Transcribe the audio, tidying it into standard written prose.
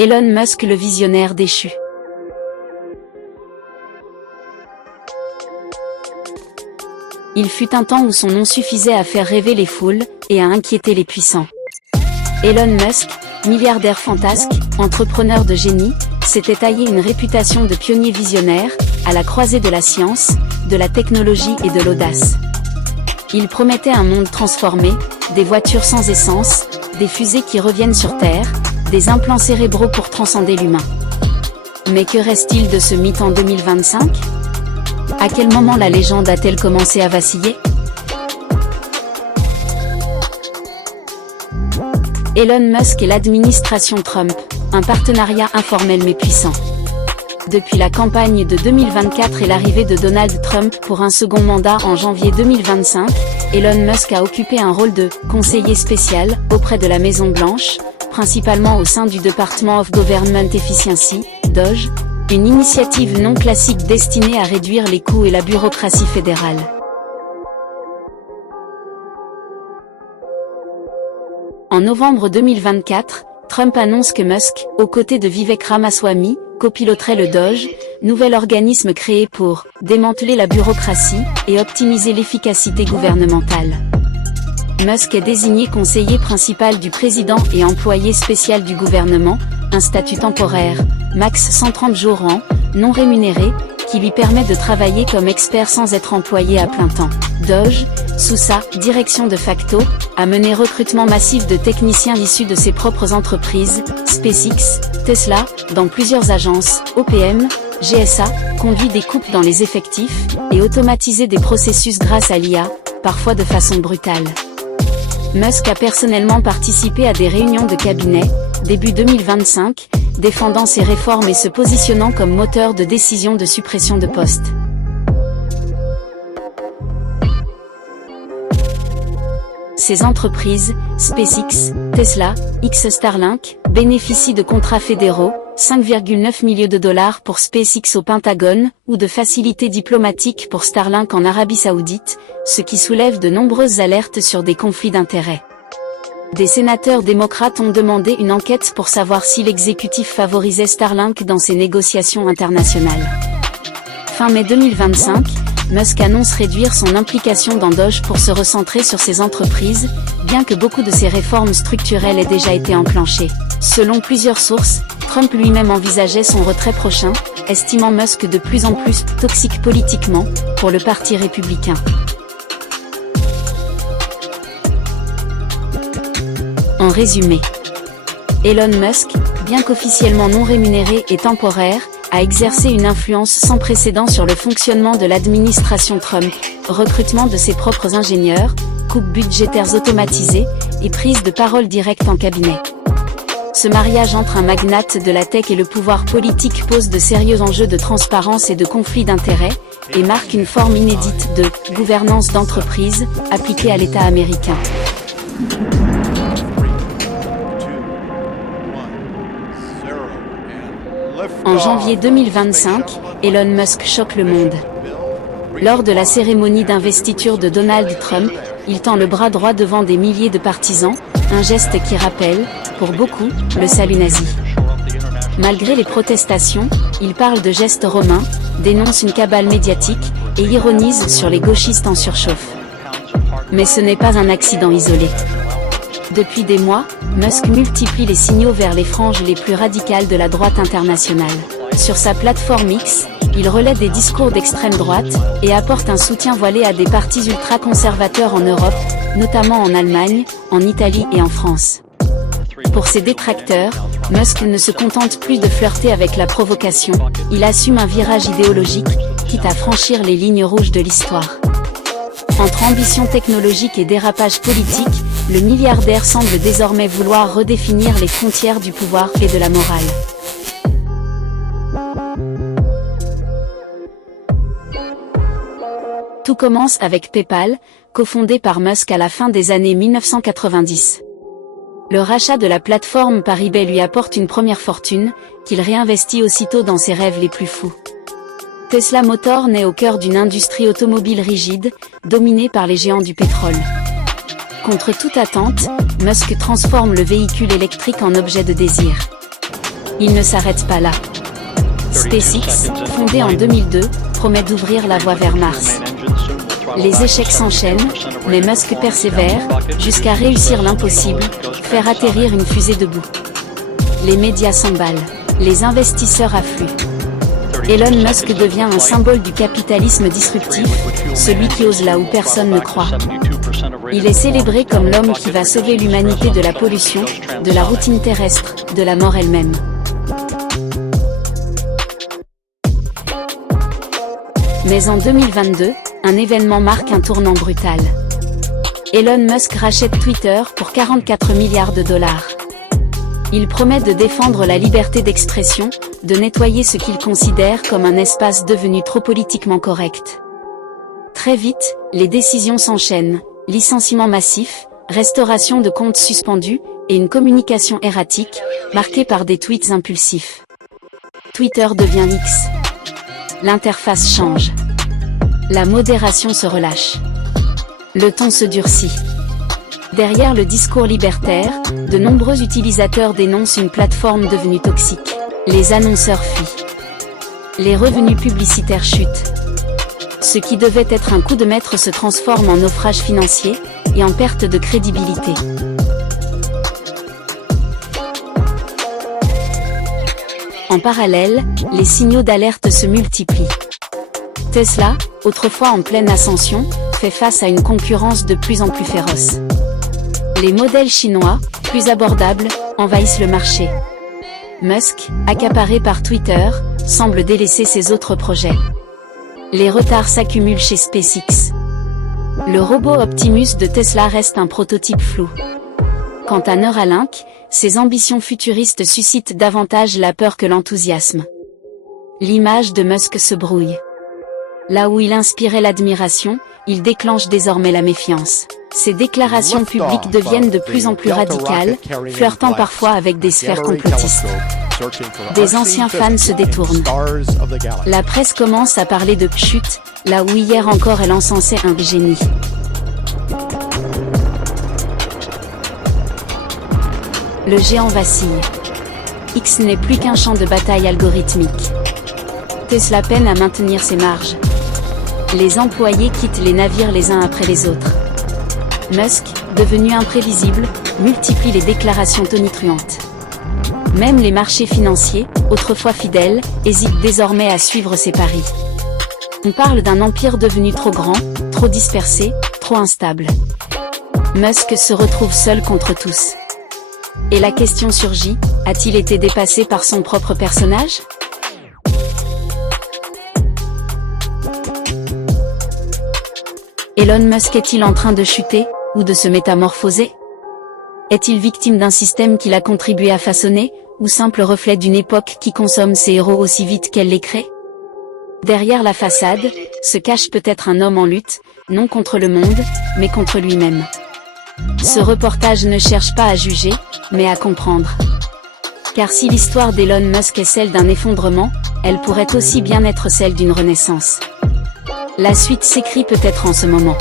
Elon Musk le visionnaire déchu. Il fut un temps où son nom suffisait à faire rêver les foules, et à inquiéter les puissants. Elon Musk, milliardaire fantasque, entrepreneur de génie, s'était taillé une réputation de pionnier visionnaire, à la croisée de la science, de la technologie et de l'audace. Il promettait un monde transformé, des voitures sans essence, des fusées qui reviennent sur Terre, des implants cérébraux pour transcender l'humain. Mais que reste-t-il de ce mythe en 2025 ? À quel moment la légende a-t-elle commencé à vaciller ? Elon Musk et l'administration Trump, un partenariat informel mais puissant. Depuis la campagne de 2024 et l'arrivée de Donald Trump pour un second mandat en janvier 2025, Elon Musk a occupé un rôle de « conseiller spécial » auprès de la Maison-Blanche, principalement au sein du Department of Government Efficiency, DOGE, une initiative non classique destinée à réduire les coûts et la bureaucratie fédérale. En novembre 2024, Trump annonce que Musk, aux côtés de Vivek Ramaswamy, copiloterait le DOGE, nouvel organisme créé pour « démanteler la bureaucratie » et optimiser l'efficacité gouvernementale. Musk est désigné conseiller principal du président et employé spécial du gouvernement, un statut temporaire, max 130 jours an, non rémunéré, qui lui permet de travailler comme expert sans être employé à plein temps. DOGE, sous sa « direction de facto », a mené recrutement massif de techniciens issus de ses propres entreprises, SpaceX, Tesla, dans plusieurs agences, OPM, GSA, conduit des coupes dans les effectifs, et automatisé des processus grâce à l'IA, parfois de façon brutale. Musk a personnellement participé à des réunions de cabinet, début 2025, défendant ses réformes et se positionnant comme moteur de décision de suppression de postes. Ces entreprises, SpaceX, Tesla, Starlink, bénéficient de contrats fédéraux, 5,9 millions de dollars pour SpaceX au Pentagone, ou de facilités diplomatiques pour Starlink en Arabie Saoudite, ce qui soulève de nombreuses alertes sur des conflits d'intérêts. Des sénateurs démocrates ont demandé une enquête pour savoir si l'exécutif favorisait Starlink dans ses négociations internationales. Fin mai 2025, Musk annonce réduire son implication dans DOGE pour se recentrer sur ses entreprises, bien que beaucoup de ses réformes structurelles aient déjà été enclenchées. Selon plusieurs sources, Trump lui-même envisageait son retrait prochain, estimant Musk de plus en plus toxique politiquement pour le Parti républicain. En résumé, Elon Musk, bien qu'officiellement non rémunéré et temporaire, a exercé une influence sans précédent sur le fonctionnement de l'administration Trump, recrutement de ses propres ingénieurs, coupes budgétaires automatisées, et prise de parole directe en cabinet. Ce mariage entre un magnate de la tech et le pouvoir politique pose de sérieux enjeux de transparence et de conflit d'intérêts, et marque une forme inédite de « gouvernance d'entreprise » appliquée à l'État américain. En janvier 2025, Elon Musk choque le monde. Lors de la cérémonie d'investiture de Donald Trump, il tend le bras droit devant des milliers de partisans, un geste qui rappelle, pour beaucoup, le salut nazi. Malgré les protestations, il parle de gestes romains, dénonce une cabale médiatique, et ironise sur les gauchistes en surchauffe. Mais ce n'est pas un accident isolé. Depuis des mois, Musk multiplie les signaux vers les franges les plus radicales de la droite internationale. Sur sa plateforme X, il relaie des discours d'extrême droite, et apporte un soutien voilé à des partis ultra-conservateurs en Europe, notamment en Allemagne, en Italie et en France. Pour ses détracteurs, Musk ne se contente plus de flirter avec la provocation, il assume un virage idéologique, quitte à franchir les lignes rouges de l'histoire. Entre ambition technologique et dérapage politique, le milliardaire semble désormais vouloir redéfinir les frontières du pouvoir et de la morale. Tout commence avec PayPal, cofondé par Musk à la fin des années 1990. Le rachat de la plateforme par eBay lui apporte une première fortune, qu'il réinvestit aussitôt dans ses rêves les plus fous. Tesla Motors naît au cœur d'une industrie automobile rigide, dominée par les géants du pétrole. Contre toute attente, Musk transforme le véhicule électrique en objet de désir. Il ne s'arrête pas là. SpaceX, fondé en 2002, promet d'ouvrir la voie vers Mars. Les échecs s'enchaînent, mais Musk persévère, jusqu'à réussir l'impossible, faire atterrir une fusée debout. Les médias s'emballent, les investisseurs affluent. Elon Musk devient un symbole du capitalisme disruptif, celui qui ose là où personne ne croit. Il est célébré comme l'homme qui va sauver l'humanité de la pollution, de la routine terrestre, de la mort elle-même. Mais en 2022, un événement marque un tournant brutal. Elon Musk rachète Twitter pour 44 milliards de dollars. Il promet de défendre la liberté d'expression, de nettoyer ce qu'il considère comme un espace devenu trop politiquement correct. Très vite, les décisions s'enchaînent, licenciements massifs, restauration de comptes suspendus, et une communication erratique, marquée par des tweets impulsifs. Twitter devient X. L'interface change. La modération se relâche. Le ton se durcit. Derrière le discours libertaire, de nombreux utilisateurs dénoncent une plateforme devenue toxique. Les annonceurs fuient. Les revenus publicitaires chutent. Ce qui devait être un coup de maître se transforme en naufrage financier et en perte de crédibilité. En parallèle, les signaux d'alerte se multiplient. Tesla, autrefois en pleine ascension, fait face à une concurrence de plus en plus féroce. Les modèles chinois, plus abordables, envahissent le marché. Musk, accaparé par Twitter, semble délaisser ses autres projets. Les retards s'accumulent chez SpaceX. Le robot Optimus de Tesla reste un prototype flou. Quant à Neuralink, ses ambitions futuristes suscitent davantage la peur que l'enthousiasme. L'image de Musk se brouille. Là où il inspirait l'admiration, il déclenche désormais la méfiance. Ses déclarations publiques deviennent de plus en plus radicales, flirtant parfois avec des sphères complotistes. Des anciens fans se détournent. La presse commence à parler de chute, là où hier encore elle encensait un génie. Le géant vacille. X n'est plus qu'un champ de bataille algorithmique. Tesla peine à maintenir ses marges. Les employés quittent les navires les uns après les autres. Musk, devenu imprévisible, multiplie les déclarations tonitruantes. Même les marchés financiers, autrefois fidèles, hésitent désormais à suivre ses paris. On parle d'un empire devenu trop grand, trop dispersé, trop instable. Musk se retrouve seul contre tous. Et la question surgit, a-t-il été dépassé par son propre personnage ? Elon Musk est-il en train de chuter, ou de se métamorphoser ? Est-il victime d'un système qu'il a contribué à façonner, ou simple reflet d'une époque qui consomme ses héros aussi vite qu'elle les crée ? Derrière la façade, se cache peut-être un homme en lutte, non contre le monde, mais contre lui-même. Ce reportage ne cherche pas à juger, mais à comprendre. Car si l'histoire d'Elon Musk est celle d'un effondrement, elle pourrait aussi bien être celle d'une renaissance. La suite s'écrit peut-être en ce moment.